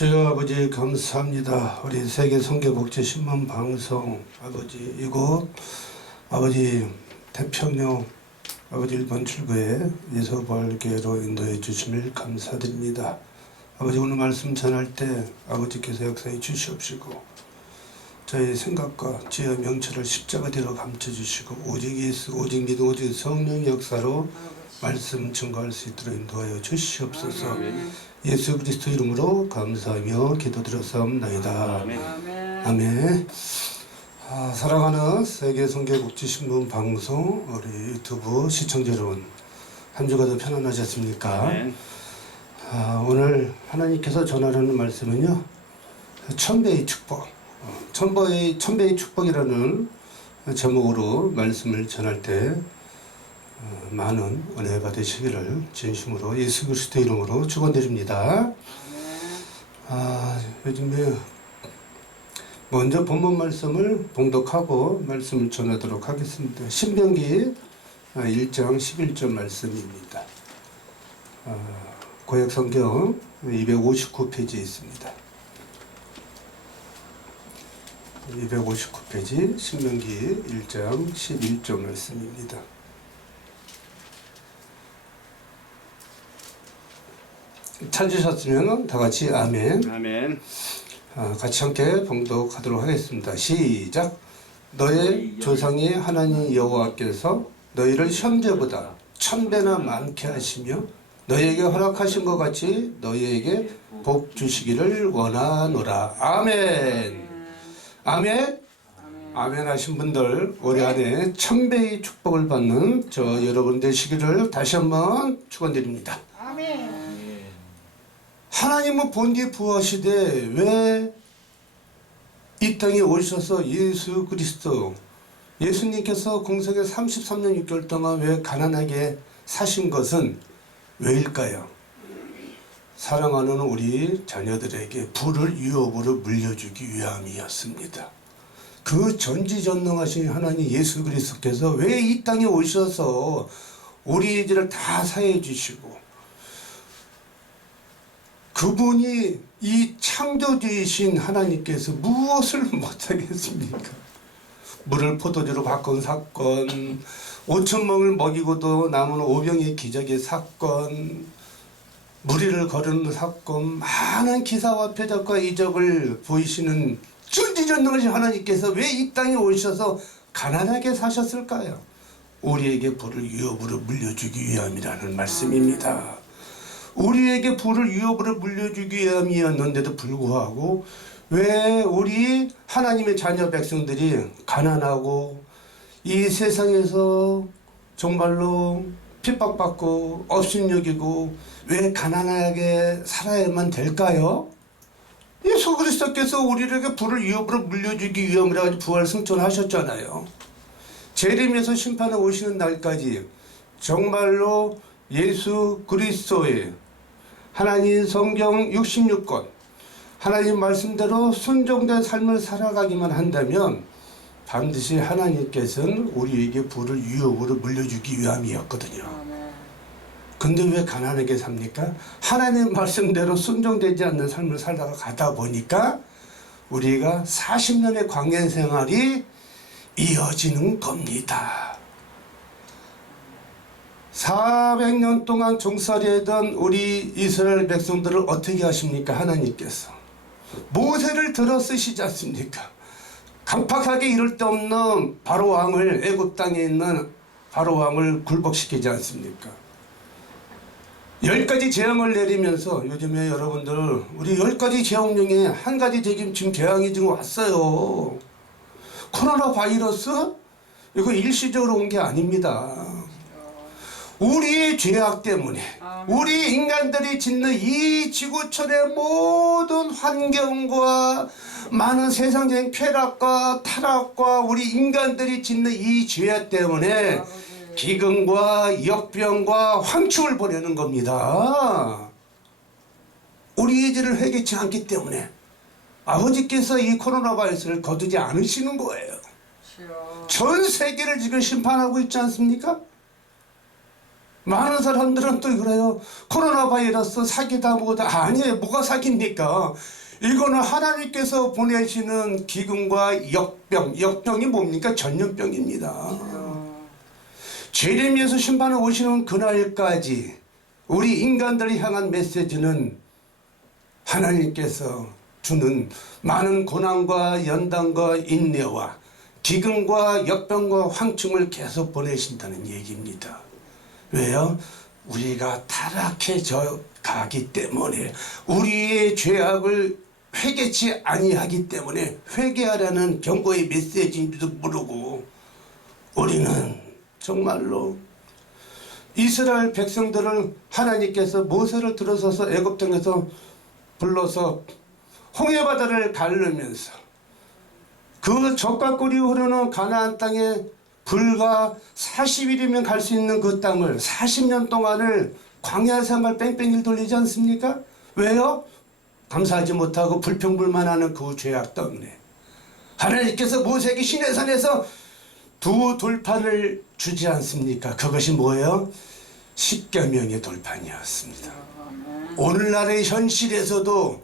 주여 아버지 감사합니다. 우리 세계 선교복지신문 방송 아버지 이곳 아버지 태평양 아버지 일본 출구에 예서부활교회로 인도해 주심을 감사드립니다. 아버지 오늘 말씀 전할 때 아버지께서 역사해 주시옵시고 저희 생각과 지혜와 명철을 십자가 뒤로 감춰주시고 오직 예수 오직 믿음 오직 성령 역사로 말씀 증거할 수 있도록 인도하여 주시옵소서. 예수 그리스도 이름으로 감사하며 기도드렸사옵나이다. 아멘. 사랑하는 세계 선교복지신문 방송 우리 유튜브 시청자 여러분, 한 주가 더 편안하셨습니까? 오늘 하나님께서 전하려는 말씀은요, 천배의 축복, 천배의 축복이라는 제목으로 말씀을 전할 때 많은 은혜 받으시기를 진심으로 예수 그리스도 이름으로 축원드립니다. 요즘에 먼저 본문 말씀을 봉독하고 말씀을 전하도록 하겠습니다. 신명기 1장 11절 말씀입니다. 구약성경 259페이지에 있습니다. 259페이지 신명기 1장 11절 말씀입니다. 찾으셨으면 다 같이 아멘. 아멘. 같이 함께 봉독하도록 하겠습니다. 시작. 너의 조상의 하나님 여호와께서 너희를 현재보다 1000배나 많게 하시며 너희에게 허락하신 것 같이 너희에게 복 주시기를 원하노라. 아멘. 아멘. 아멘 하신 분들 올해 안에 1000배의 축복을 받는 저 여러분 되시기를 다시 한번 축원드립니다. 아멘. 하나님은 본디 부하시되 왜 이 땅에 오셔서 예수 그리스도 예수님께서 공생애 33년 6개월 동안 왜 가난하게 사신 것은 왜일까요? 사랑하는 우리 자녀들에게 부를 유업으로 물려주기 위함이었습니다. 그 전지전능하신 하나님 예수 그리스도께서 왜 이 땅에 오셔서 우리들을 다 사해 주시고 그분이 이 창조주이신 하나님께서 무엇을 못하겠습니까? 물을 포도주로 바꾼 사건, 5,000명을 먹이고도 남은 오병의 기적의 사건, 무리를 거르는 사건, 많은 기사와 표적과 이적을 보이시는 전지전능하신 하나님께서 왜 이 땅에 오셔서 가난하게 사셨을까요? 우리에게 부를 유업으로 물려주기 위함이라는 말씀입니다. 우리에게 부를 유업으로 물려주기 위함이었는데도 불구하고 왜 우리 하나님의 자녀 백성들이 가난하고 이 세상에서 정말로 핍박받고 업신여기고 왜 가난하게 살아야만 될까요? 예수 그리스도께서 우리에게 부를 유업으로 물려주기 위함이라 가지고 부활 승천하셨잖아요. 재림에서 심판에 오시는 날까지 정말로 예수 그리스도의 하나님 성경 66권 하나님 말씀대로 순종된 삶을 살아가기만 한다면 반드시 하나님께서는 우리에게 부를 유업으로 물려주기 위함이었거든요. 근데 왜 가난하게 삽니까? 하나님 말씀대로 순종되지 않는 삶을 살다가 가다 보니까 우리가 40년의 광야 생활이 이어지는 겁니다. 400년 동안 종살이했던 우리 이스라엘 백성들을 어떻게 하십니까? 하나님께서 모세를 들어 쓰시지 않습니까? 강팍하게 이를 데 없는 바로 왕을 애굽 땅에 있는 바로 왕을 굴복시키지 않습니까? 10가지 재앙을 내리면서 요즘에 여러분들 우리 10가지 재앙 중에 한 가지 지금 재앙이 지금 왔어요. 코로나 바이러스? 이거 일시적으로 온 게 아닙니다. 우리 죄악 때문에 우리 인간들이 짓는 이 지구촌의 모든 환경과 많은 세상적인 쾌락과 타락과 우리 인간들이 짓는 이 죄악 때문에 기근과 역병과 황충을 보내는 겁니다. 우리의 죄를 회개치 않기 때문에 아버지께서 이 코로나 바이러스를 거두지 않으시는 거예요. 전 세계를 지금 심판하고 있지 않습니까? 많은 사람들은 또 그래요. 코로나 바이러스 사기다 뭐다. 아니에요. 뭐가 사기입니까? 이거는 하나님께서 보내시는 기근과 역병. 역병이 뭡니까? 전염병입니다. 재림에서 심판을 오시는 그날까지 우리 인간들을 향한 메시지는 하나님께서 주는 많은 고난과 연단과 인내와 기근과 역병과 황충을 계속 보내신다는 얘기입니다. 왜요? 우리가 타락해져 가기 때문에, 우리의 죄악을 회개치 아니하기 때문에 회개하라는 경고의 메시지인지도 모르고 우리는 정말로 이스라엘 백성들을 하나님께서 모세를 들어서서 애굽 땅에서 불러서 홍해바다를 가르면서 그 젖과 꿀이 흐르는 가나안 땅에 불과 40일이면 갈 수 있는 그 땅을 40년 동안을 광야 생활 뺑뺑이를 돌리지 않습니까? 왜요? 감사하지 못하고 불평불만하는 그 죄악 때문에 하나님께서 모세에게 시내산에서 두 돌판을 주지 않습니까? 그것이 뭐예요? 십계명의 돌판이었습니다. 오늘날의 현실에서도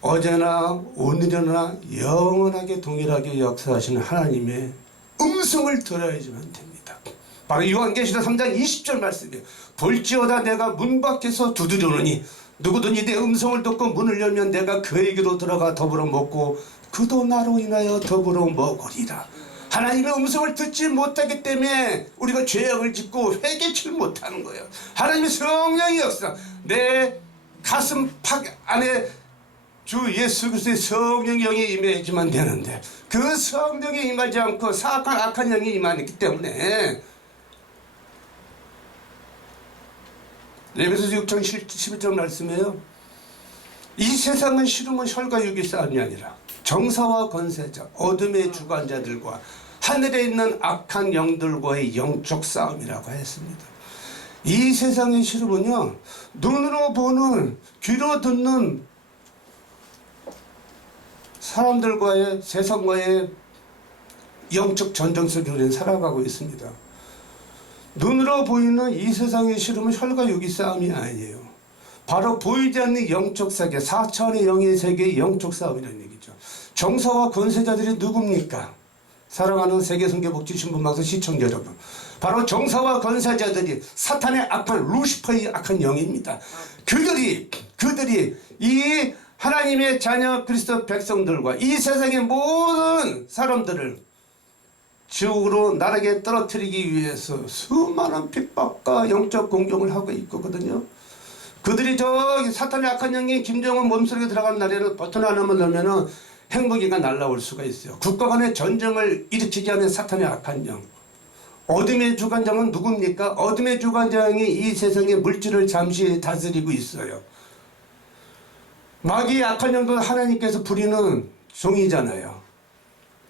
어제나 오늘이나 영원하게 동일하게 역사하시는 하나님의 음성을 들어야지만 됩니다. 바로 요한계시록 3장 20절 말씀이에요. 볼지어다 내가 문 밖에서 두드리노니 누구든지 내 음성을 듣고 문을 열면 내가 그에게로 들어가 더불어 먹고 그도 나로 인하여 더불어 먹으리라. 하나님의 음성을 듣지 못하기 때문에 우리가 죄악을 짓고 회개치 못하는 거예요. 하나님의 성령의 역사, 내 가슴 팍 안에 주 예수 그리스도의 성령의 영이 임해야지만 되는데 그 성령이 임하지 않고 사악한 악한 영이 임하기 때문에 에베소서 6장 11절 말씀이에요. 이 세상은 싫으면 혈과 육의 싸움이 아니라 정사와 권세자, 어둠의 주관자들과 하늘에 있는 악한 영들과의 영적 싸움이라고 했습니다. 이 세상의 싫으면요, 눈으로 보는, 귀로 듣는 사람들과의, 세상과의 영적 전쟁 속에 우리는 살아가고 있습니다. 눈으로 보이는 이 세상의 싫으면 혈과 육의 싸움이 아니에요. 바로 보이지 않는 영적 세계, 4차원의 영의 세계의 영적 싸움이라는 얘기죠. 정사와 권세자들이 누굽니까? 사랑하는 세계선교복지신문방송 시청자 여러분, 바로 정사와 권세자들이 사탄의 악한 루시퍼의 악한 영입니다. 그들이 이 하나님의 자녀 그리스도 백성들과 이 세상의 모든 사람들을 지옥으로 나락에 떨어뜨리기 위해서 수많은 핍박과 영적 공격을 하고 있거든요. 그들이 저기 사탄의 악한 영이 김정은 몸속에 들어간 날에는 버튼 하나만 넣으면은 행복이가 날라올 수가 있어요. 국가 간의 전쟁을 일으키게 하는 사탄의 악한 영. 어둠의 주관장은 누굽니까? 어둠의 주관장이 이 세상의 물질을 잠시 다스리고 있어요. 마귀의 악한 영도 하나님께서 부리는 종이잖아요.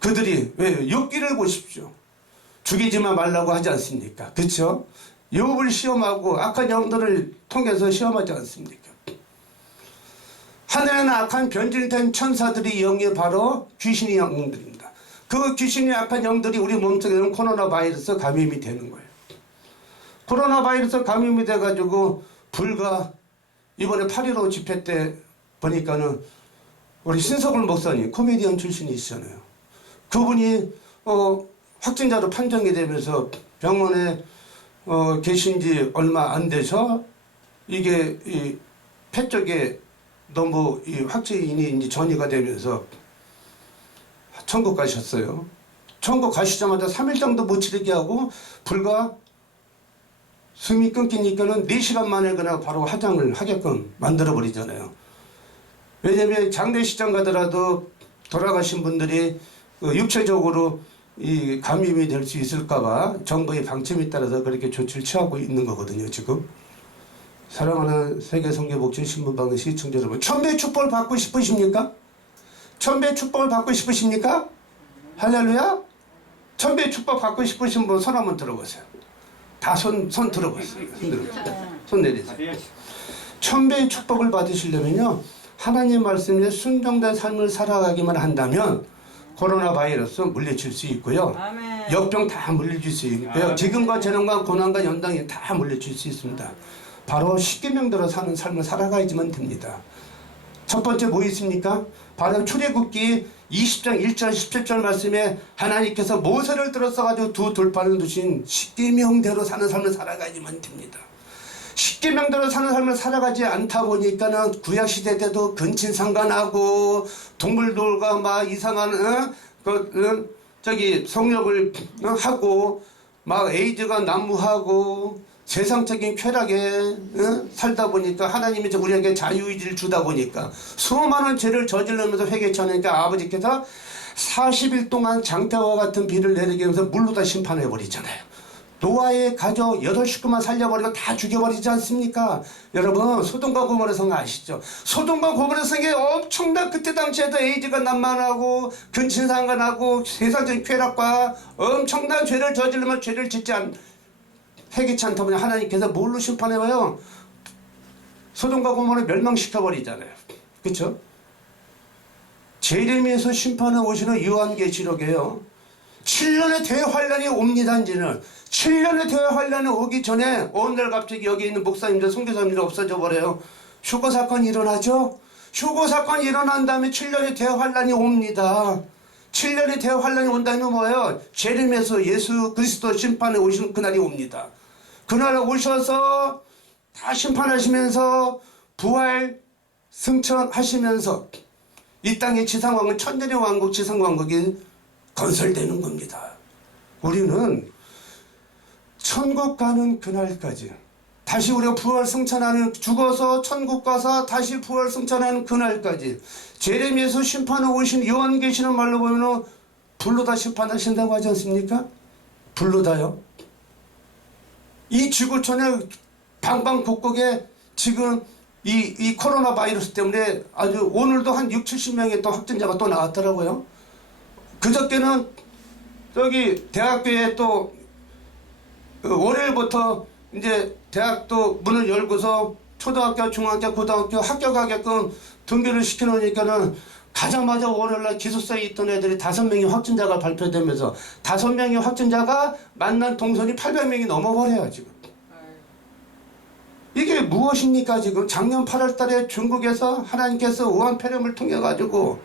그들이 왜 욥기를 보십시오. 죽이지만 말라고 하지 않습니까? 그렇죠? 욥을 시험하고 악한 영들을 통해서 시험하지 않습니까? 하늘에는 악한 변질된 천사들이 영이 바로 귀신의 영들입니다. 그 귀신의 악한 영들이 우리 몸속에는 코로나 바이러스 감염이 되는 거예요. 코로나 바이러스 감염이 돼가지고 불과 이번에 8.15 집회 때 보니까는 우리 신석을 목사님 코미디언 출신이시잖아요. 그분이 확진자로 판정이 되면서 병원에 계신 지 얼마 안 돼서 이게 이 폐 쪽에 너무 이 확진이 이제 전이가 되면서 천국 가셨어요. 천국 가시자마자 3일 정도 못 치르게 하고 불과 숨이 끊기니까는 4시간 만에 그냥 바로 화장을 하게끔 만들어 버리잖아요. 왜냐면 장례식장 가더라도 돌아가신 분들이 육체적으로 이 감염이 될 수 있을까봐 정부의 방침에 따라서 그렇게 조치를 취하고 있는 거거든요, 지금. 사랑하는 세계선교복지신문방송 시청자 여러분, 천배 축복을 받고 싶으십니까? 천배 축복을 받고 싶으십니까? 할렐루야? 천배 축복 받고 싶으신 분 손 한번 들어보세요. 다 손 들어보세요. 손 내리세요. 천배의 축복을 받으시려면요, 하나님 말씀에 순종된 삶을 살아가기만 한다면 코로나 바이러스 물리칠 수 있고요. 아멘. 역병 다 물려줄 수 있고요. 지금과 재난과 고난과 연당이 다 물려줄 수 있습니다. 바로 십계명대로 사는 삶을 살아가야지만 됩니다. 첫 번째 뭐 있습니까? 바로 출애굽기 20장 1절 17절 말씀에 하나님께서 모세를 들어서 두 돌판을 두신 십계명대로 사는 삶을 살아가야지만 됩니다. 십계명대로 사는 삶을 살아가지 않다 보니까는 구약시대 때도 근친상간하고 동물들과 막 이상한 성욕을 하고 막 에이즈가 난무하고 세상적인 쾌락에 살다 보니까 하나님이 우리에게 자유의지를 주다 보니까 수많은 죄를 저지르면서 회개치 않으니까 아버지께서 40일 동안 장대와 같은 비를 내리게 하면서 물로 다 심판해버리잖아요. 노아의 가족 8식구만 살려버리고 다 죽여버리지 않습니까? 여러분 소돔과 고모라 성 아시죠? 소돔과 고모라 성에 엄청난 그때 당시에도 에이즈가 난만하고 근친상간하고 세상적인 쾌락과 엄청난 죄를 저지르면 죄를 짓지 회개치 않다 보니 하나님께서 뭘로 심판해봐요? 소돔과 고모라를 멸망시켜버리잖아요. 그렇죠? 제레미야에서 심판해 오시는 요한계시록에요. 7년의 대환란이 옵니다. 이제는 7년의 대환란이 오기 전에 어느 날 갑자기 여기 있는 목사님들 선교사님들 없어져 버려요. 휴거 사건이 일어나죠. 휴거 사건이 일어난 다음에 7년의 대환란이 옵니다. 7년의 대환란이 온다는 뭐예요? 제레미야에서 예수 그리스도 심판에 오시는 그날이 옵니다. 그날 오셔서 다 심판하시면서 부활 승천하시면서 이 땅의 지상왕국 천년의 왕국 지상왕국이 건설되는 겁니다. 우리는 천국 가는 그날까지 다시 우리가 부활 승천하는 죽어서 천국 가서 다시 부활 승천하는 그날까지 제레미야에서 심판에 오신 요한계시는 말로 보면은 불로 다 심판하신다고 하지 않습니까? 불로 다요. 이 지구촌의 방방곡곡에 지금 이 코로나 바이러스 때문에 아주 오늘도 한 6, 70명의 또 확진자가 또 나왔더라고요. 그저께는 저기 대학교에 또 월요일부터 이제 대학도 문을 열고서 초등학교, 중학교, 고등학교 합격하게끔 등교를 시켜놓으니까는 가자마자 월요일날 기숙사에 있던 애들이 5명이 확진자가 발표되면서 5명의 확진자가 만난 동선이 800명이 넘어버려요 지금. 이게 무엇입니까 지금? 작년 8월 달에 중국에서 하나님께서 우한폐렴을 통해 가지고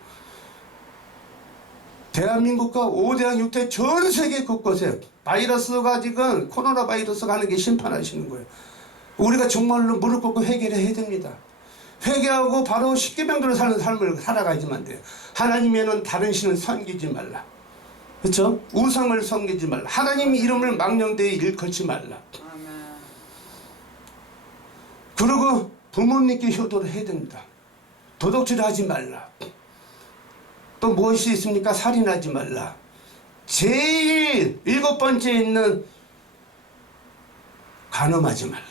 대한민국과 5대양 6대 전 세계 곳곳에 바이러스가 지금 코로나 바이러스가 하는 게 심판하시는 거예요. 우리가 정말로 무릎 꿇고 회개를 해야 됩니다. 회개하고 바로 십계명대로 사는 삶을 살아가야지만 돼요. 하나님에는 다른 신을 섬기지 말라. 그렇죠? 우상을 섬기지 말라. 하나님 이름을 망령되이 일컬지 말라. 그리고 부모님께 효도를 해야 됩니다. 도둑질을 하지 말라. 또 무엇이 있습니까? 살인하지 말라. 제일 7번째 있는 간음하지 말라.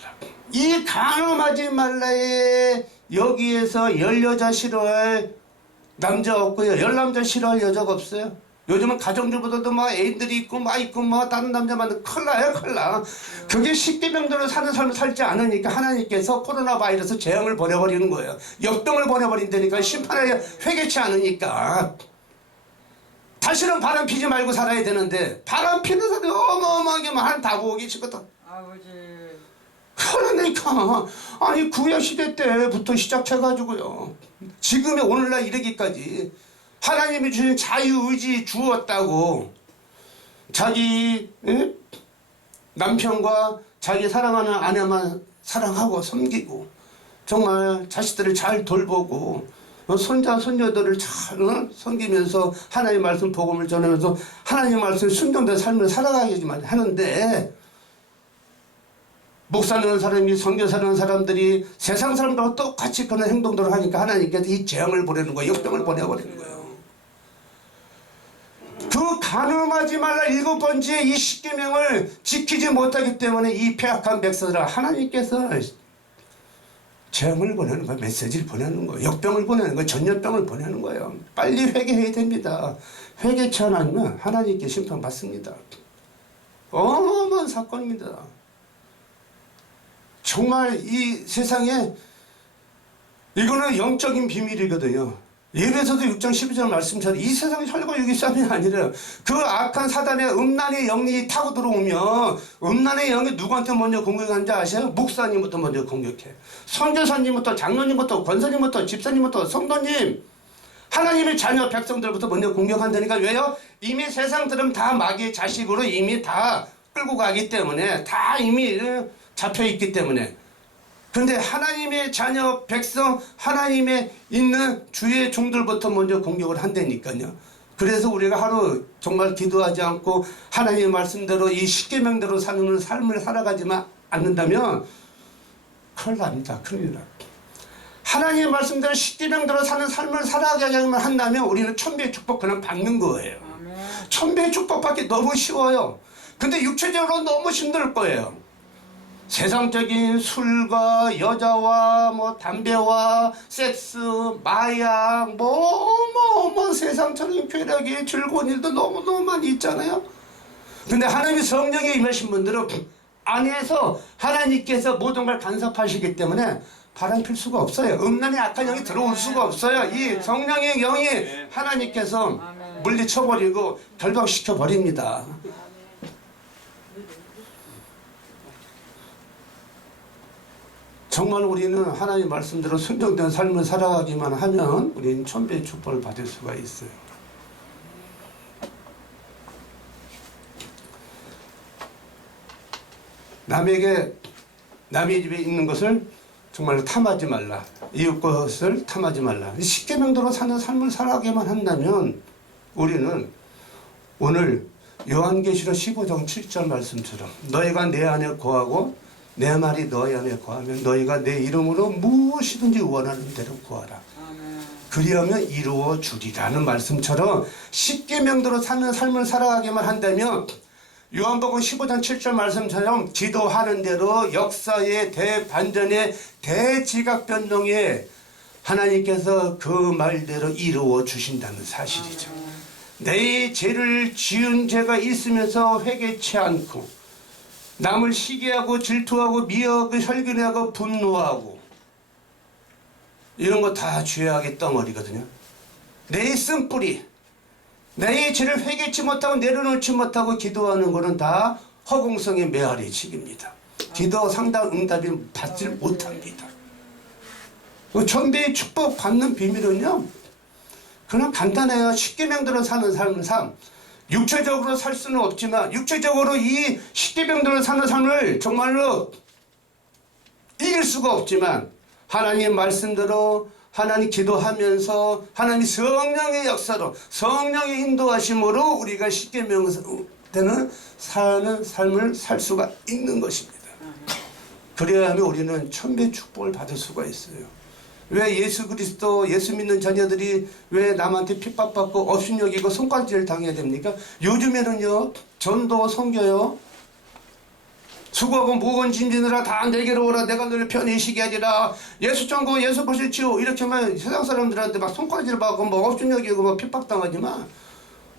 이 간음하지 말라에 여기에서 열여자 싫어할 남자 없고요. 열남자 싫어할 여자가 없어요. 요즘은 가정들보다도 막 애인들이 있고 막 있고 막 다른 남자 만나면 큰일 나요, 큰일 나. 그게 십계명대로 사는 삶을 살지 않으니까 하나님께서 코로나 바이러스 재앙을 보내버리는 거예요. 역병을 보내버린다니까. 심판에 회개치 않으니까. 다시는 바람 피지 말고 살아야 되는데 바람 피는 사람이 어마어마하게 막 다 보고 계시거든. 아버지. 그러니까 아니 구약시대 때부터 시작해가지고요. 지금의 오늘날 이르기까지 하나님이 주신 자유의지 주었다고 자기 남편과 자기 사랑하는 아내만 사랑하고 섬기고 정말 자식들을 잘 돌보고 손자 손녀들을 잘 섬기면서 하나님의 말씀 복음을 전하면서 하나님의 말씀 순종된 삶을 살아가야지만 하는데 목사하는 사람이 선교사하는 사람들이 세상 사람들하고 똑같이 그런 행동들을 하니까 하나님께서 이 재앙을 보내는 거예요. 역병을 보내버리는 거예요. 그 간음하지 말라 7번째 이 십계명을 지키지 못하기 때문에 이 폐악한 백성들아 하나님께서 재앙을 보내는 거예요. 메시지를 보내는 거예요. 역병을 보내는 거예요. 전염병을 보내는 거예요. 빨리 회개해야 됩니다. 회개치 않으면 하나님께 심판받습니다. 어마어마한 사건입니다. 정말 이 세상에 이거는 영적인 비밀이거든요. 예배소서 6장 12절 말씀처럼 이 세상 혈과 육의 싸움이 아니라 그 악한 사단의 음란의 영이 타고 들어오면 음란의 영이 누구한테 먼저 공격하는지 아세요? 목사님부터 먼저 공격해. 선교사님부터, 장로님부터, 권사님부터, 집사님부터, 성도님, 하나님의 자녀 백성들부터 먼저 공격한다니까. 왜요? 이미 세상들은 다 마귀의 자식으로 이미 다 끌고 가기 때문에, 다 이미 잡혀있기 때문에. 근데 하나님의 자녀 백성, 하나님의 있는 주의 종들부터 먼저 공격을 한다니까요. 그래서 우리가 하루 정말 기도하지 않고 하나님의 말씀대로 이 십계명대로 사는 삶을 살아가지만 않는다면 큰일 납니다. 큰일 납니다. 하나님의 말씀대로 십계명대로 사는 삶을 살아가야만 한다면 우리는 천배의 축복 그냥 받는 거예요. 천배의 축복 받기 너무 쉬워요. 근데 육체적으로 너무 힘들 거예요. 세상적인 술과 여자와 뭐 담배와 섹스, 마약, 세상적인 쾌락이 즐거운 일도 너무너무 많이 있잖아요. 근데 하나님의 성령에 임하신 분들은 안에서 하나님께서 모든 걸 간섭하시기 때문에 바람 필 수가 없어요. 음란의 악한 영이 들어올 수가 없어요. 이 성령의 영이 하나님께서 물리쳐버리고 결박시켜 버립니다. 정말 우리는 하나님 말씀대로 순종된 삶을 살아가기만 하면 우리는 천배의 축복을 받을 수가 있어요. 남에게 남의 집에 있는 것을 정말로 탐하지 말라. 이웃 것을 탐하지 말라. 십계명대로 사는 삶을 살아가기만 한다면 우리는 오늘 요한계시록 15장 7절 말씀처럼 너희가 내 안에 거하고 내 말이 너희 안에 거하면 너희가 내 이름으로 무엇이든지 원하는 대로 구하라. 그리하면 이루어 주리라는 말씀처럼 십계명대로 사는 삶을 살아가기만 한다면 요한복음 15장 7절 말씀처럼 기도하는 대로 역사의 대반전의 대지각 변동에 하나님께서 그 말대로 이루어 주신다는 사실이죠. 내 죄를 지은 죄가 있으면서 회개치 않고 남을 시기하고 질투하고 미워하고 혈기내하고 분노하고 이런 거 다 죄악의 덩어리거든요. 내 쓴뿌리, 내 죄를 회개치 못하고 내려놓지 못하고 기도하는 것은 다 허공성의 메아리치기입니다. 기도 상당 응답이 받지 못합니다. 천배의 축복 받는 비밀은요, 그냥 간단해요. 십계명대로 사는 삶. 육체적으로 살 수는 없지만 육체적으로 이 십계명대로 사는 삶을 정말로 이길 수가 없지만 하나님의 말씀대로 하나님 기도하면서 하나님 성령의 역사로 성령의 인도하심으로 우리가 십계명대로 사는 삶을 살 수가 있는 것입니다. 그래야 하면 우리는 천배 축복을 받을 수가 있어요. 왜 예수 그리스도 예수 믿는 자녀들이 왜 남한테 핍박받고 업신여기고 손가락질을 당해야 됩니까? 요즘에는요 전도 선교요 수고하고 무거운 짐지느라 다 내게로 오라 내가 너를 편히 쉬게 하리라 예수 전고 예수 보실지요 이렇게 하면 세상 사람들한테 막 손가락질 받고 뭐 업신여기고 뭐 핍박당하지만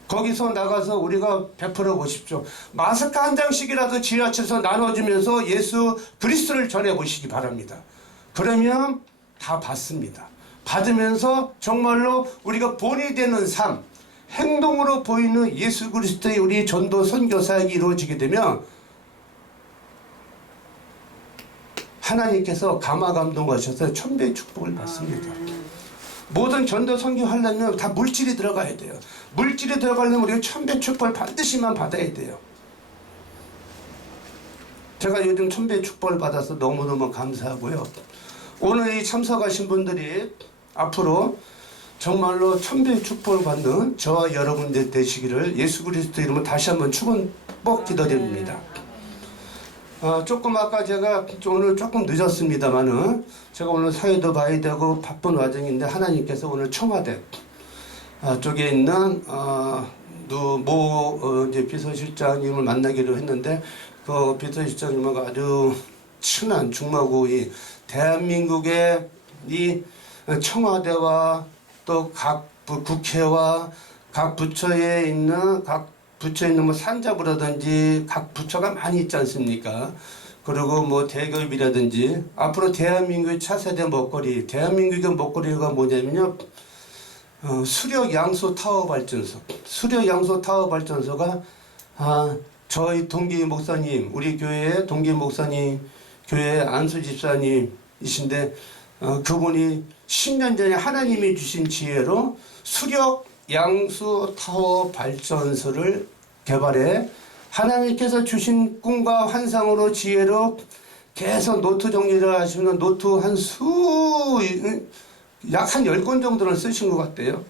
거기서 나가서 우리가 베풀어 보십시오. 마스크 한 장씩이라도 지하철에서 나눠주면서 예수 그리스도를 전해보시기 바랍니다. 그러면 다 받습니다. 받으면서 정말로 우리가 본이 되는 삶, 행동으로 보이는 예수 그리스도의 우리 전도 선교 사역이 이루어지게 되면 하나님께서 감화감동하셔서 천배의 축복을 받습니다. 모든 전도 선교 하려면 다 물질이 들어가야 돼요. 물질이 들어가려면 우리가 천배 축복을 반드시만 받아야 돼요. 제가 요즘 천배 축복을 받아서 너무너무 감사하고요. 오늘 이 참석하신 분들이 앞으로 정말로 천배의 축복을 받는 저와 여러분들 되시기를 예수 그리스도 이름으로 다시 한번 축복 기도드립니다. 조금 아까 제가 오늘 조금 늦었습니다만은 제가 오늘 사회도 봐야 되고 바쁜 와중인데 하나님께서 오늘 청와대 쪽에 있는 이제 비서실장님을 만나기로 했는데 그 비서실장님과 아주 친한 중마고의 대한민국의 이 청와대와 또 각 국회와 각 부처에 있는 뭐 산자부라든지 각 부처가 많이 있지 않습니까? 그리고 뭐 대기업이라든지 앞으로 대한민국의 차세대 먹거리, 대한민국의 먹거리가 뭐냐면요, 수력 양수 타워 발전소. 수력 양수 타워 발전소가 저희 동기 목사님, 우리 교회의 동기 목사님, 교회 안수 집사님이신데 그분이 10년 전에 하나님이 주신 지혜로 수력 양수 타워 발전소를 개발해 하나님께서 주신 꿈과 환상으로 지혜로 계속 노트 정리를 하시면 노트 약 한 10권 정도는 쓰신 것 같아요.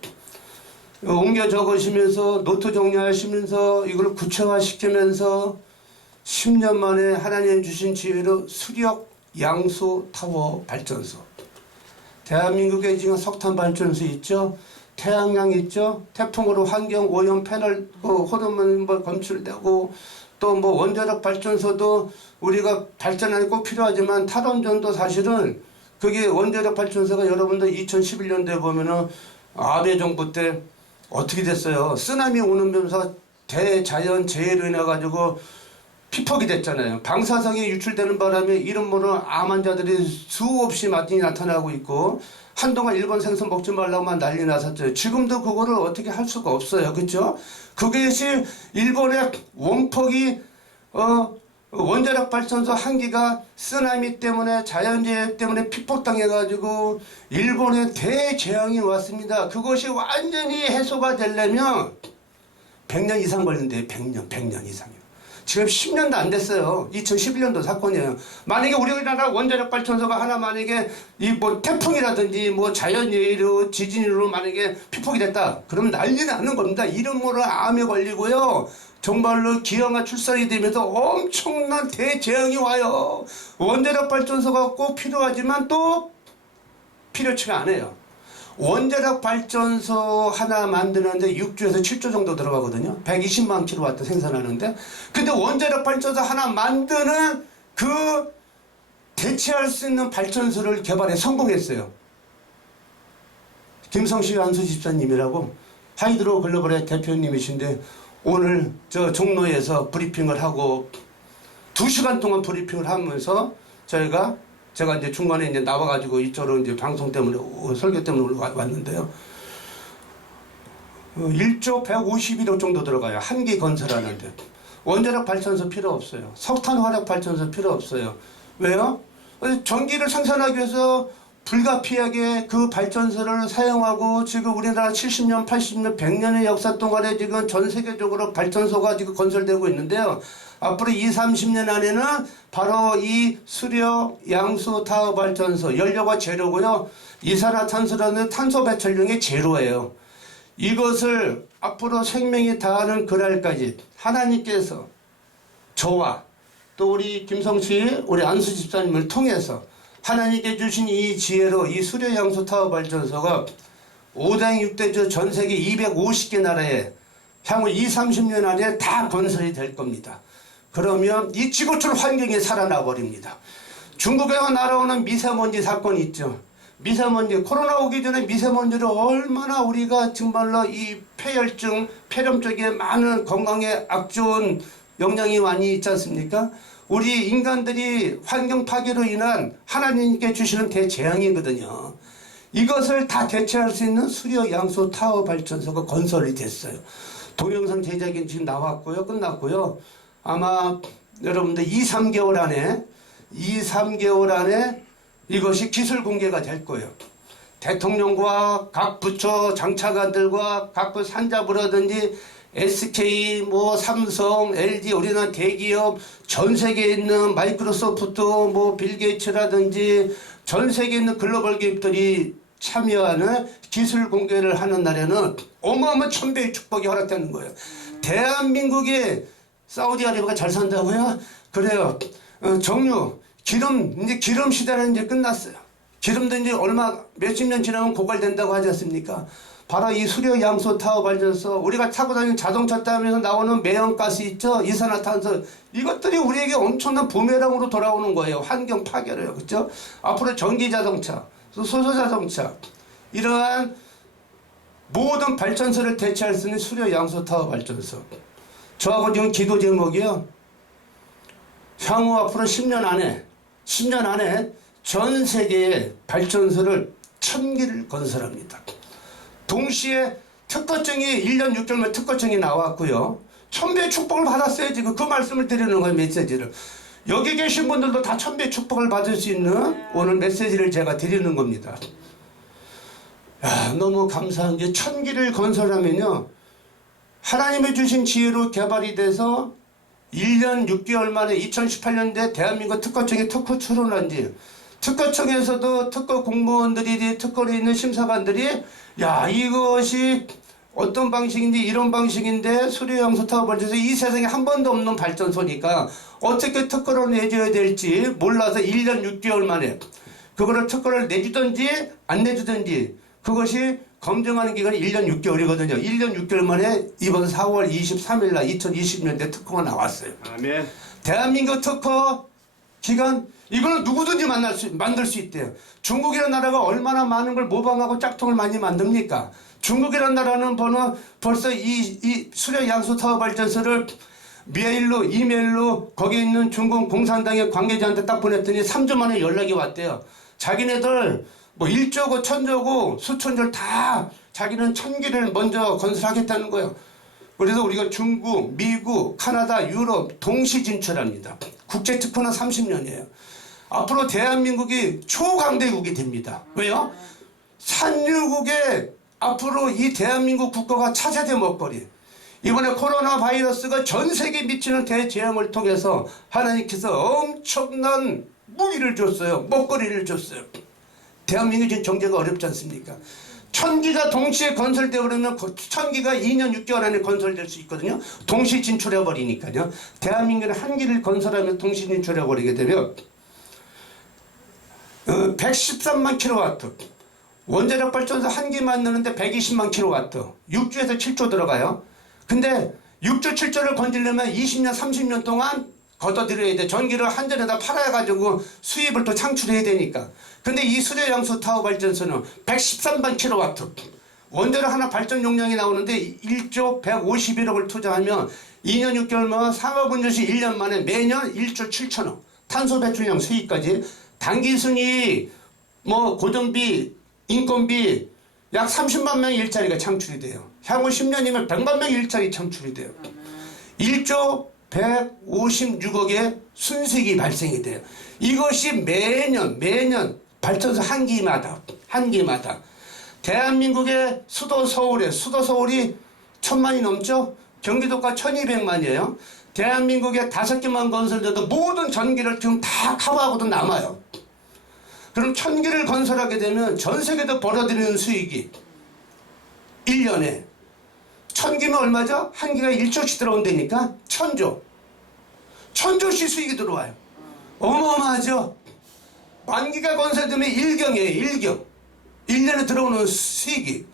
옮겨 적으시면서 노트 정리하시면서 이걸 구체화시키면서 10년 만에 하나님 주신 지혜로 수력 양수 타워 발전소. 대한민국에 지금 석탄 발전소 있죠. 태양광 있죠. 태풍으로 환경 오염 패널 호르몬 검출되고 또 원자력 발전소도 우리가 발전하는 꼭 필요하지만 탈원전도 사실은 그게 원자력 발전소가 여러분들 2011년도에 보면은 아베 정부 때 어떻게 됐어요? 쓰나미 오는 면서 대자연 재해로 인해 가지고 피폭이 됐잖아요. 방사성이 유출되는 바람에 이름 모르는 암 환자들이 수없이 많이 나타나고 있고 한동안 일본 생선 먹지 말라고만 난리 났었죠. 지금도 그거를 어떻게 할 수가 없어요. 그렇죠? 그것이 일본의 원폭이 원자력 발전소 한 기가 쓰나미 때문에 자연재해 때문에 피폭당해가지고 일본에 대재앙이 왔습니다. 그것이 완전히 해소가 되려면 100년 이상 걸린대요. 100년 이상이요. 지금 10년도 안 됐어요. 2011년도 사건이에요. 만약에 우리나라 원자력 발전소가 하나 만약에 태풍이라든지 자연재해로 지진으로 만약에 피폭이 됐다. 그러면 난리 나는 겁니다. 이름 모를 암에 걸리고요. 정말로 기형아 출산이 되면서 엄청난 대재앙이 와요. 원자력 발전소가 꼭 필요하지만 또 필요치가 않아요. 원자력 발전소 하나 만드는데 6조에서 7조 정도 들어가거든요. 120만 킬로와트 생산하는데. 근데 원자력 발전소 하나 만드는 그 대체할 수 있는 발전소를 개발해 성공했어요. 김성식 안수 집사님이라고 하이드로 글로벌의 대표님이신데 오늘 저 종로에서 브리핑을 하고 2시간 동안 브리핑을 하면서 제가 이제 중간에 이제 나와가지고 이쪽으로 이제 방송 때문에 설교 때문에 왔는데요. 1조 151억 정도 들어가요. 한 기 건설하는데. 원자력 발전소 필요 없어요. 석탄 화력 발전소 필요 없어요. 왜요? 전기를 생산하기 위해서 불가피하게 그 발전소를 사용하고 지금 우리나라 70년, 80년, 100년의 역사 동안에 지금 전 세계적으로 발전소가 지금 건설되고 있는데요. 앞으로 20, 30년 안에는 바로 이 수력 양수 타워 발전소 연료가 제로고요. 이산화탄소라는 탄소 배출량이 제로예요. 이것을 앞으로 생명이 다하는 그날까지 하나님께서 저와 또 우리 김성식 우리 안수 집사님을 통해서 하나님께 주신 이 지혜로 이 수력 양수 타워 발전소가 5대 6대 전 세계 250개 나라에 향후 20, 30년 안에 다 건설이 될 겁니다. 그러면 이 지구촌 환경이 살아나 버립니다. 중국에서 날아오는 미세먼지 사건 있죠. 미세먼지, 코로나 오기 전에 미세먼지를 얼마나 우리가 정말로 이 폐혈증, 폐렴 쪽에 많은 건강에 악좋은 영향이 많이 있지 않습니까? 우리 인간들이 환경 파괴로 인한 하나님께 주시는 대재앙이거든요. 이것을 다 대체할 수 있는 수력 양수 타워 발전소가 건설이 됐어요. 동영상 제작이 지금 나왔고요. 끝났고요. 아마 여러분들 2, 3개월 안에 이것이 기술 공개가 될 거예요. 대통령과 각 부처 장차관들과 각 산자부라든지 SK, 삼성, LG, 우리나라 대기업, 전 세계에 있는 마이크로소프트, 빌 게이츠라든지 전 세계에 있는 글로벌 기업들이 참여하는 기술 공개를 하는 날에는 어마어마한 천배의 축복이 허락되는 거예요. 대한민국에 사우디아라비아가 잘 산다고요? 그래요. 정유, 이제 기름 시대는 이제 끝났어요. 기름도 이제 몇십 년 지나면 고갈된다고 하지 않습니까? 바로 이 수력 양수 타워 발전소, 우리가 타고 다니는 자동차 타면서 나오는 매연가스 있죠? 이산화탄소. 이것들이 우리에게 엄청난 부메랑으로 돌아오는 거예요. 환경 파괴로요. 그렇죠? 앞으로 전기 자동차, 소소 자동차, 이러한 모든 발전소를 대체할 수 있는 수력 양수 타워 발전소. 저하고 지금 기도 제목이요. 향후 앞으로 10년 안에 전 세계의 발전소를 1000기를 건설합니다. 동시에 특허증이 1년 6개월만 특허증이 나왔고요. 천배의 축복을 받았어요. 지금 그 말씀을 드리는 거예요. 메시지를. 여기 계신 분들도 다 천배의 축복을 받을 수 있는 오늘 메시지를 제가 드리는 겁니다. 야, 너무 감사한 게 천기를 건설하면요. 하나님이 주신 지혜로 개발이 돼서 1년 6개월 만에 2018년도에 대한민국 특허청에 특허 출원한 지 특허청에서도 특허 공무원들이 특허로 있는 심사관들이 야 이것이 어떤 방식인데 이런 방식인데 수료양수 타워 발전소 이 세상에 한 번도 없는 발전소니까 어떻게 특허를 내줘야 될지 몰라서 1년 6개월 만에 그거를 특허를 내주든지 안 내주든지 그것이 검증하는 기간이 1년 6개월이거든요. 1년 6개월 만에 이번 4월 23일 날 2020년대 특허가 나왔어요. 아멘. 대한민국 특허 기간 이거는 누구든지 만들 수 있대요. 중국이라는 나라가 얼마나 많은 걸 모방하고 짝퉁을 많이 만듭니까? 중국이라는 나라는 벌써 이 수력 양수 타워 발전소를 이메일로 거기 있는 중국 공산당의 관계자한테 딱 보냈더니 3주 만에 연락이 왔대요. 자기네들 뭐 1조고 1000조고 수천조를 다 자기는 1000기를 먼저 건설하겠다는 거예요. 그래서 우리가 중국, 미국, 카나다, 유럽 동시 진출합니다. 국제 특허는 30년이에요. 앞으로 대한민국이 초강대국이 됩니다. 왜요? 산유국의 앞으로 이 대한민국 국가가 차세대 먹거리. 이번에 코로나 바이러스가 전 세계에 미치는 대재앙을 통해서 하나님께서 엄청난 무기를 줬어요. 먹거리를 줬어요. 대한민국이 지금 경제가 어렵지 않습니까? 천기가 동시에 건설되어 버리면 천기가 2년 6개월 안에 건설될 수 있거든요. 동시 진출해 버리니까요. 대한민국은 한 기를 건설하면 동시 진출해 버리게 되면 113만 킬로와트 원자력 발전소 한 기 만드는데 120만 킬로와트 6조에서 7조 들어가요. 근데 6조 7조를 건지려면 20년 30년 동안 걷어들여야 돼. 전기를 한전에다 팔아가지고 수입을 또 창출해야 되니까. 근데 이 수력양수 타워 발전소는 113만 킬로와트 원자력 하나 발전 용량이 나오는데 1조 151억을 투자하면 2년 6개월만 상업운전시 1년 만에 매년 1조 7천억 탄소 배출량 수익까지 단기순이 뭐 고정비 인건비 약 30만 명의 일자리가 창출이 돼요. 향후 10년이면 100만 명의 일자리 창출이 돼요. 1조 156억의 순수익이 발생이 돼요. 이것이 매년 발전소 한 기마다 대한민국의 수도 서울이 1000만이 넘죠? 경기도가 1200만이에요. 대한민국에 5개만 건설돼도 모든 전기를 지금 다 커버하고도 남아요. 그럼 1000기를 건설하게 되면 전 세계도 벌어들이는 수익이 1년에 1000기면 얼마죠? 한 기가 1조씩 들어온다니까 1000조씩 수익이 들어와요. 어마어마하죠? 만기가 건설되면 1경이에요. 1년에 들어오는 수익이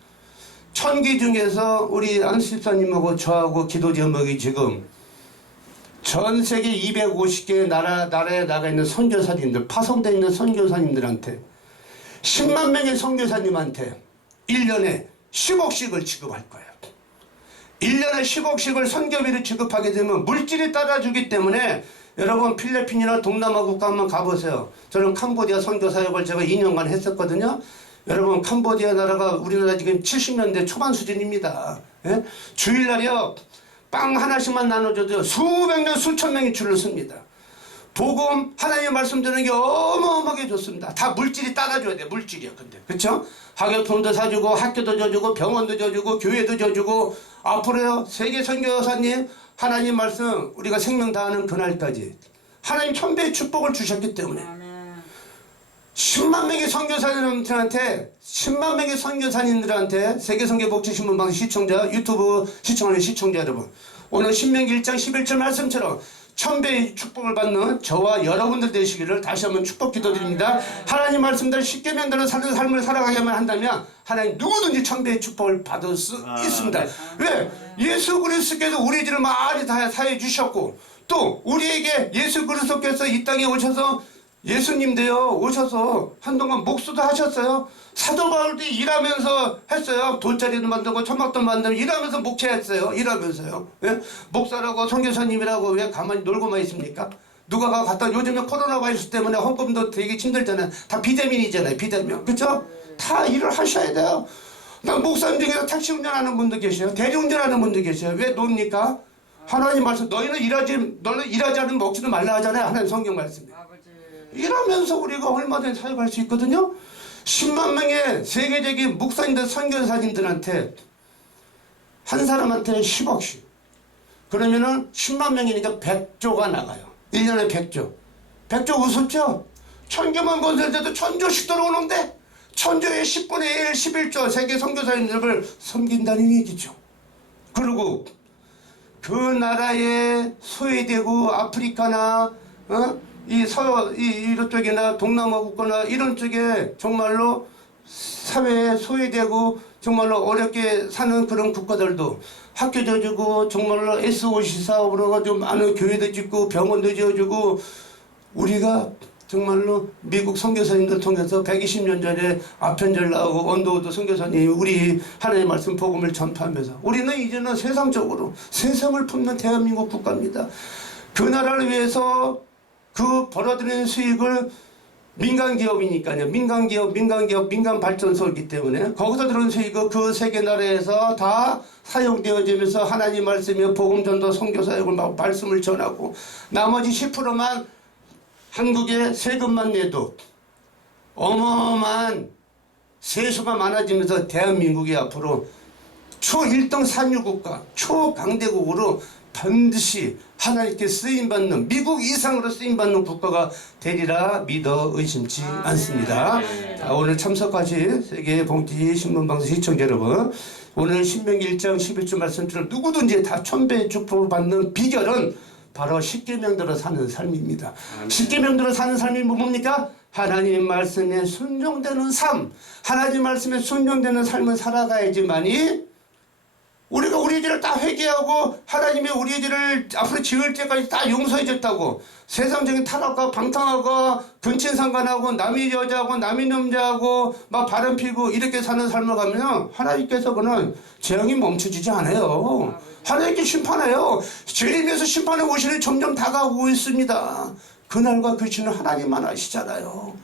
1000기 중에서 우리 안수집사님하고 저하고 기도 제목이 지금 전 세계 250개 나라에 나가 있는 선교사님들, 파송되어 있는 선교사님들한테 10만 명의 선교사님한테 1년에 10억씩을 지급할 거예요. 1년에 10억씩을 선교비를 지급하게 되면 물질이 따라주기 때문에 여러분 필리핀이나 동남아 국가 한번 가보세요. 저는 캄보디아 선교사역을 제가 2년간 했었거든요. 여러분 캄보디아 나라가 우리나라 지금 70년대 초반 수준입니다. 예? 주일날이요. 빵 하나씩만 나눠줘도 수백 명 수천 명이 줄을 섭니다. 복음 하나님의 말씀 드리는 게 어마어마하게 좋습니다. 다 물질이 따라줘야 돼. 물질이요. 근데 그렇죠? 학교통도 사주고 학교도 줘주고 병원도 줘주고 교회도 줘주고 앞으로요 세계 선교사님 하나님 말씀 우리가 생명 다하는 그날까지 하나님 천배의 축복을 주셨기 때문에 10만 명의 선교사님들한테 세계선교복지신문방 시청자 유튜브 시청하는 시청자 여러분 오늘 신명기 1장 11절 말씀처럼 천배의 축복을 받는 저와 여러분들 되시기를 다시 한번 축복 기도드립니다. 하나님 말씀대로 십계명대로 사는 삶을 살아가게만 한다면 하나님 누구든지 천배의 축복을 받을 수 있습니다. 왜? 예수 그리스도께서 우리 죄를 많이 다 사해 주셨고 또 우리에게 예수 그리스도께서 이 땅에 오셔서 예수님도요 오셔서 한동안 목수도 하셨어요. 사도 바울도 일하면서 했어요. 돗자리도 만들고 천막도 만들고 일하면서 목회했어요. 일하면서요. 예? 목사라고 선교사님이라고 왜 가만히 놀고만 있습니까? 누가 갔다 요즘에 코로나 바이러스 때문에 헌금도 되게 힘들잖아요. 다 비대면이잖아요. 비대면. 그렇죠? 다 일을 하셔야 돼요. 막 목사님 중에서 택시 운전하는 분도 계셔요. 대리운전하는 분도 계셔요. 왜 놉니까? 하나님 말씀, 너는 일하지 않으면 먹지도 말라 하잖아요. 하나님 성경 말씀에. 이러면서 우리가 얼마든지 사역할 수 있거든요. 10만 명의 세계적인 목사님들, 선교사님들한테 한 사람한테 10억씩. 그러면은 10만 명이니까 100조가 나가요. 1년에 100조. 100조 우습죠? 천교만 건설돼도 1000조씩 들어오는데 천조의 10분의 1, 11조 세계 선교사님들을 섬긴다는 얘기죠. 그리고 그 나라에 소외되고 아프리카나 이런 쪽이나 동남아 국가나 이런 쪽에 정말로 사회에 소외되고 정말로 어렵게 사는 그런 국가들도 학교 지어주고 정말로 SOC 사업으로 가지고 많은 교회도 짓고 병원도 지어주고 우리가 정말로 미국 선교사님들 통해서 120년 전에 아편절 나오고 언더우드 선교사님이 우리 하나님의 말씀 복음을 전파하면서 우리는 이제는 세상적으로 세상을 품는 대한민국 국가입니다. 그 나라를 위해서 그 벌어들이는 수익을 민간기업이니까요. 민간 발전소이기 때문에 거기서 들어온 수익을 그 세계 나라에서 다 사용되어지면서 하나님 말씀에 복음 전도 선교 사역을 말씀을 전하고 나머지 10%만 한국에 세금만 내도 어마어마한 세수가 많아지면서 대한민국이 앞으로 초1등 산유국가, 초강대국으로 반드시 하나님께 쓰임받는 미국 이상으로 쓰임받는 국가가 되리라 믿어 의심치 않습니다. 자, 오늘 참석하신 세계 봉지 신문방송 시청자 여러분, 오늘 신명기 1장 11절 말씀처럼 누구든지 다 천배의 축복을 받는 비결은 바로 십계명대로 사는 삶입니다. 십계명대로 사는 삶이 뭡니까? 하나님 말씀에 순종되는 삶, 하나님 말씀에 순종되는 삶을 살아가야지만이 우리가 우리 죄를 다 회개하고 하나님이 우리 죄를 앞으로 지을 때까지 다 용서해 줬다고 세상적인 타락과 방탕하고 근친상간하고 남의 여자하고 남의 남자하고 막 바람 피고 이렇게 사는 삶을 가면 하나님께서 그는 재앙이 멈춰지지 않아요. 하나님께 심판해요. 죄인에서 심판해 오시는 점점 다가오고 있습니다. 그날과 그 시는 하나님만 아시잖아요.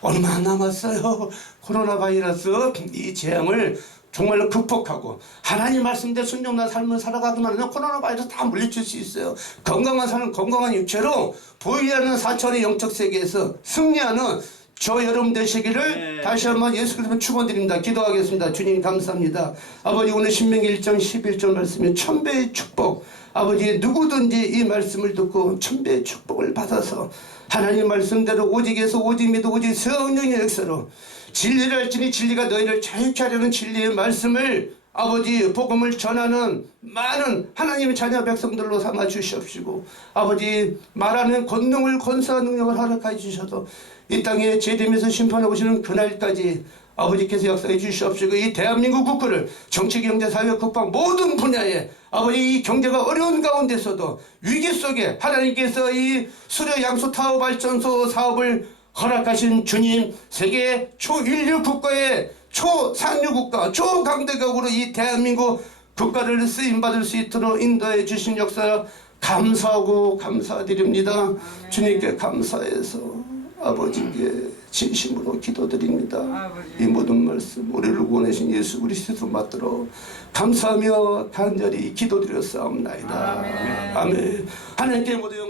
얼마 남았어요. 코로나 바이러스 이 재앙을 정말로 극복하고 하나님 말씀대로 순종한 삶을 살아가기만 하면 코로나 바이러스 다 물리칠 수 있어요. 건강한 삶, 건강한 육체로 보이지 않는 사천의 영적 세계에서 승리하는 저 여러분 되시기를 다시 한번 예수 그리스도 축원드립니다. 기도하겠습니다. 주님 감사합니다. 아버지 오늘 신명기 1장 11절 말씀에 천배의 축복, 아버지 누구든지 이 말씀을 듣고 천배의 축복을 받아서 하나님 말씀대로 오직에서 오직 믿어 오직 성령의 역사로 진리를 알지니 진리가 너희를 자유케 하려는 진리의 말씀을 아버지 복음을 전하는 많은 하나님의 자녀 백성들로 삼아 주시옵시고 아버지 말하는 권능을 권세한 능력을 허락하여 주셔도 이 땅에 재림에서 심판해 오시는 그날까지 아버지께서 역사해 주시옵시고 이 대한민국 국가를 정치, 경제, 사회, 국방 모든 분야에 아버지 이 경제가 어려운 가운데서도 위기 속에 하나님께서 이 수료 양수 타워 발전소 사업을 허락하신 주님, 세계 초인류 국가의 초산유 국가, 초강대국으로 이 대한민국 국가를 쓰임받을 수 있도록 인도해 주신 역사 감사하고 감사드립니다. 주님께 감사해서 아버지께 진심으로 기도드립니다. 이 모든 말씀 우리를 구원하신 예수 그리스도 받들어 감사하며 간절히 기도드렸사옵나이다. 아멘. 하나님께 모두